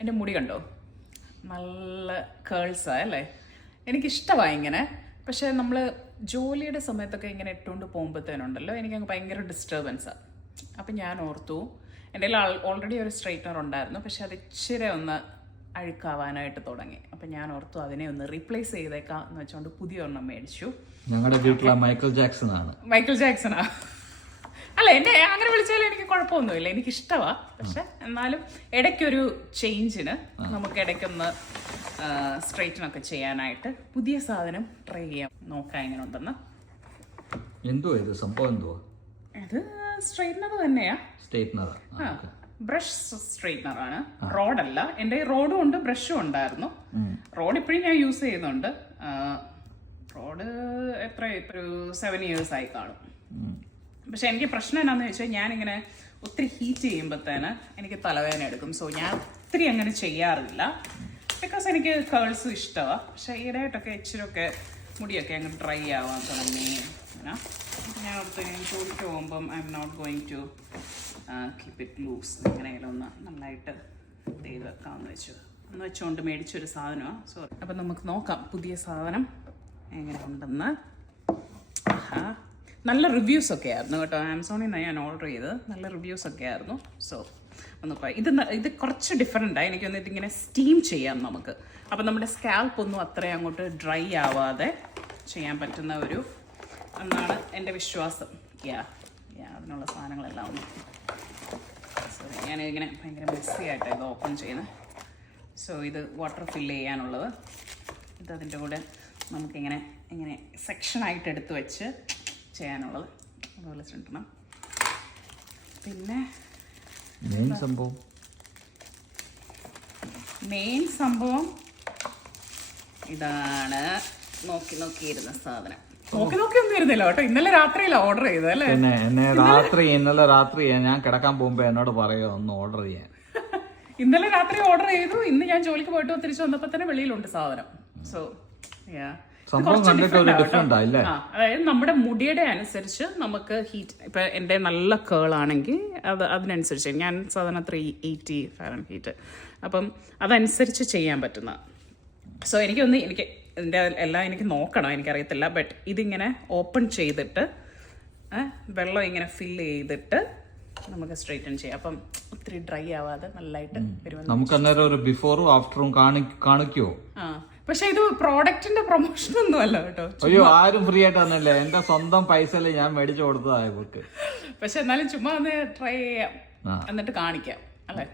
എൻ്റെ മുടി കണ്ടോ, നല്ല കേൾസാണ് അല്ലേ. എനിക്കിഷ്ടമാണ് ഇങ്ങനെ. പക്ഷേ നമ്മൾ ജോലിയുടെ സമയത്തൊക്കെ ഇങ്ങനെ ഇട്ടുകൊണ്ട് പോകുമ്പോഴത്തേനുണ്ടല്ലോ എനിക്കങ്ങ് ഭയങ്കര ഡിസ്റ്റർബൻസാണ്. അപ്പം ഞാൻ ഓർത്തു, എൻ്റെ കയ്യിൽ ഓൾറെഡി ഒരു സ്ട്രൈറ്റ്നർ ഉണ്ടായിരുന്നു, പക്ഷെ അത് ഇച്ചിരി ഒന്ന് അഴുക്കാവാനായിട്ട് തുടങ്ങി. അപ്പം ഞാൻ ഓർത്തു അതിനെ ഒന്ന് റീപ്ലേസ് ചെയ്തേക്കാം എന്ന് വെച്ചുകൊണ്ട് പുതിയ ഒരെണ്ണം മേടിച്ചു. ഞങ്ങളുടെ വീട്ടിലെ മൈക്കിൾ ജാക്സൺ ആണ്. മൈക്കിൾ ജാക്സണാ? അല്ല, എൻ്റെ അങ്ങനെ വിളിച്ചാലും എനിക്ക് കുഴപ്പമൊന്നുമില്ല, എനിക്കിഷ്ടമാണ്. പക്ഷെ എന്നാലും ഇടയ്ക്കൊരു ചേഞ്ചിന് നമുക്ക് ഇടയ്ക്കൊന്ന് സ്ട്രൈറ്റനൊക്കെ ചെയ്യാനായിട്ട് പുതിയ സാധനം ട്രൈ ചെയ്യാം, നോക്കാം എങ്ങനെ ഉണ്ടെന്ന്. എന്തോ ഇത് സംഭവം എന്തുവാ? ഇത് സ്ട്രൈറ്റ്നർ തന്നെയാ. സ്ട്രൈറ്റ്നർ. ബ്രഷ് സ്ട്രൈറ്റ്നർ ആണ്, റോഡല്ല. എൻ്റെ റോഡും ഉണ്ട് ബ്രഷും ഉണ്ടായിരുന്നു. റോഡ് ഇപ്പോഴും ഞാൻ യൂസ് ചെയ്യുന്നുണ്ട്. റോഡ് എത്ര ഇപ്പൊ ഒരു 7 years ആയി കാണും. പക്ഷെ എനിക്ക് പ്രശ്നം എന്നാന്ന് വെച്ചാൽ ഞാനിങ്ങനെ ഒത്തിരി ഹീറ്റ് ചെയ്യുമ്പോഴത്തേന് എനിക്ക് തലവേദന എടുക്കും. സോ ഞാൻ ഒത്തിരി അങ്ങനെ ചെയ്യാറില്ല, ബിക്കോസ് എനിക്ക് കേൾസ് ഇഷ്ടമാണ്. പക്ഷെ ഈടായിട്ടൊക്കെ ഇച്ചിരിയൊക്കെ മുടിയൊക്കെ അങ്ങ് ഡ്രൈ ആവാൻ തുടങ്ങി. ഞാൻ ഓർത്ത് ഞാൻ ജോലിക്ക് പോകുമ്പം I'm not going to keep it loose. എങ്ങനെയായാലും ഒന്ന് നന്നായിട്ട് ചെയ്ത് വെക്കാമെന്ന് വെച്ചുകൊണ്ട് മേടിച്ചൊരു സാധനമാണ്. സോറി. അപ്പം നമുക്ക് നോക്കാം പുതിയ സാധനം എങ്ങനെ ഉണ്ടെന്ന്. നല്ല റിവ്യൂസ് ഒക്കെ ആയിരുന്നു കേട്ടോ. ആമസോണിൽ നിന്നാണ് ഞാൻ ഓർഡർ ചെയ്തത്. നല്ല റിവ്യൂസ് ഒക്കെ ആയിരുന്നു. സോ ഒന്ന് ഇത് കുറച്ച് ഡിഫറെൻ്റാണ്. എനിക്കൊന്ന് ഇതിങ്ങനെ സ്റ്റീം ചെയ്യാം നമുക്ക്. അപ്പം നമ്മുടെ സ്കാൽപ്പ് ഒന്നും അത്രയും അങ്ങോട്ട് ഡ്രൈ ആവാതെ ചെയ്യാൻ പറ്റുന്ന ഒരു എന്നാണ് എൻ്റെ വിശ്വാസം. അതിനുള്ള സാധനങ്ങളെല്ലാം ഒന്ന് സോറി, ഞാനിങ്ങനെ ഭയങ്കര മെസ്സി ആയിട്ടാണ് ഇത് ഓപ്പൺ ചെയ്യുന്നത്. സോ ഇത് വാട്ടർ ഫില്ല് ചെയ്യാനുള്ളത്. ഇതതിൻ്റെ കൂടെ നമുക്കിങ്ങനെ ഇങ്ങനെ സെക്ഷനായിട്ട് എടുത്ത് വെച്ച് ചെയ്യാനുള്ളത് അതുപോലെ ചെയ്യണം. പിന്നെ മെയിൻ സംഭവം ഇതാണ്. നോക്കിയിരുന്ന സാധനം ഒന്നും ഇരുന്നില്ല കേട്ടോ. ഇന്നലെ രാത്രിയിലാണ് ഓർഡർ ചെയ്തത് അല്ലേ? ഇന്നലെ രാത്രി ഞാൻ കിടക്കാൻ പോകുമ്പോ എന്നോട് പറയോ ഒന്ന് ഓർഡർ ചെയ്യാൻ. ഇന്നലെ രാത്രി ഓർഡർ ചെയ്തു. ഇന്ന് ഞാൻ ജോലിക്ക് പോയിട്ട് തിരിച്ചു വന്നപ്പോ തന്നെ വെളിയിലുണ്ട് സാധനം. സോ അതായത് നമ്മുടെ മുടിയുടെ അനുസരിച്ച് നമുക്ക് ഹീറ്റ്, ഇപ്പൊ എൻ്റെ നല്ല കേളാണെങ്കിൽ അതിനനുസരിച്ച് ഞാൻ സാധാരണ 380 ഫാരൻഹീറ്റ്, അപ്പം അതനുസരിച്ച് ചെയ്യാൻ പറ്റുന്ന. സോ എനിക്ക് ഇതിൻ്റെ എല്ലാം എനിക്ക് നോക്കണം, എനിക്കറിയത്തില്ല. ബട്ട് ഇതിങ്ങനെ ഓപ്പൺ ചെയ്തിട്ട് വെള്ളം ഇങ്ങനെ ഫില്ല് ചെയ്തിട്ട് നമുക്ക് സ്ട്രെയിറ്റൻ ചെയ്യാം. അപ്പം ഒത്തിരി ഡ്രൈ ആവാതെ നല്ലതായിട്ട് വരുമെന്ന്. നമുക്ക് അന്നേരം ഒരു ബിഫോറും ആഫ്റ്ററും കാണിക്കുമോ? പക്ഷെ ഇത് പ്രോഡക്റ്റിന്റെ പ്രൊമോഷൻ ഒന്നും അല്ല കേട്ടോ. അയ്യോ, ആരും ഫ്രീ ആയിട്ട് തന്നല്ലേ, എന്റെ സ്വന്തം പൈസല്ലേ ഞാൻ മേടിച്ചു കൊടുത്തതായ ബുക്ക്. പക്ഷെ എന്നാലും ചുമ്മാ ഒന്ന് ട്രൈ ചെയ്യാം, എന്നിട്ട് കാണിക്കാം അല്ലേ.